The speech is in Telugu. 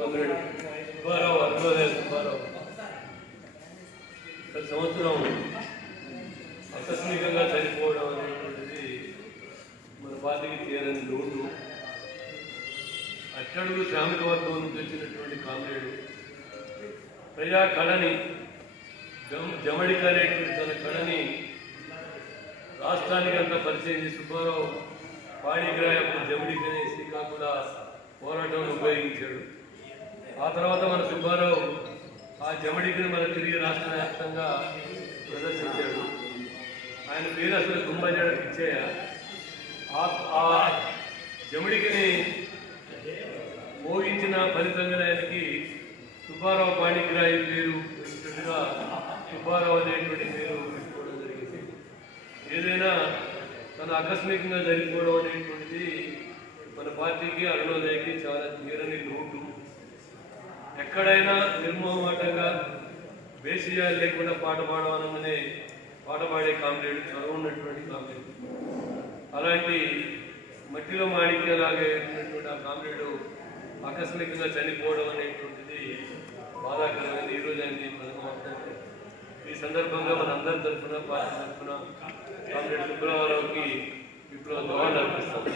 కామ్రేడ్ సుబ్బారావు అర్ధోదయ సుబ్బారావు గత సంవత్సరం ఆకస్మికంగా చనిపోవడం అనేటువంటిది మన పార్టీకి తీరని లోటు. అట్టడుగు శ్రామిక వర్గం నుంచి వచ్చినటువంటి కామ్రేడు. ప్రజా కళని జమ జమడిక అనేటువంటి తన కళని రాష్ట్రానికి అంతా పరిచయం సుబ్బారావు పాణిగ్రాయప్పుడు జమడిక అనే శ్రీకాకుళ పోరాటంలో ఉపయోగించాడు. ఆ తర్వాత మన సుబ్బారావు ఆ జమడికని మన తిరిగి రాష్ట్ర వ్యాప్తంగా ప్రదర్శించాడు. ఆయన పేరు అసలు కుంభజడ పిచ్చయ్య. ఆ ఆ మోగించిన ఫలితంగా ఆయనకి సుబ్బారావు పాణిగ్రాయి పేరు వచ్చినట్టుగా సుబ్బారావు అనేటువంటి పేరు పెట్టుకోవడం జరిగింది. ఏదైనా తను ఆకస్మికంగా జరిగిపోవడం అనేటువంటిది మన పార్టీకి అరుణోదయకి చాలా తీరని ఎక్కడైనా నిర్మోహమాటంగా బేసియాలు లేకుండా పాట పాడవాలనగానే పాట పాడే కామ్రేడ్ చదువు ఉన్నటువంటి కామ్రేడ్. అలాంటి మట్టిలో మాణిక్యలాగే ఉన్నటువంటి ఆ కామ్రేడు ఆకస్మికంగా చనిపోవడం అనేటువంటిది బాధాకరమైనది ఈరోజు రోజు ప్రథమ ఈ సందర్భంగా మన అందరి తరఫున పార్టీ తరఫున కామ్రేడ్ సుబ్రహ్మణ్యారావుకి విప్లవ గౌరవాలు అర్పిస్తాం.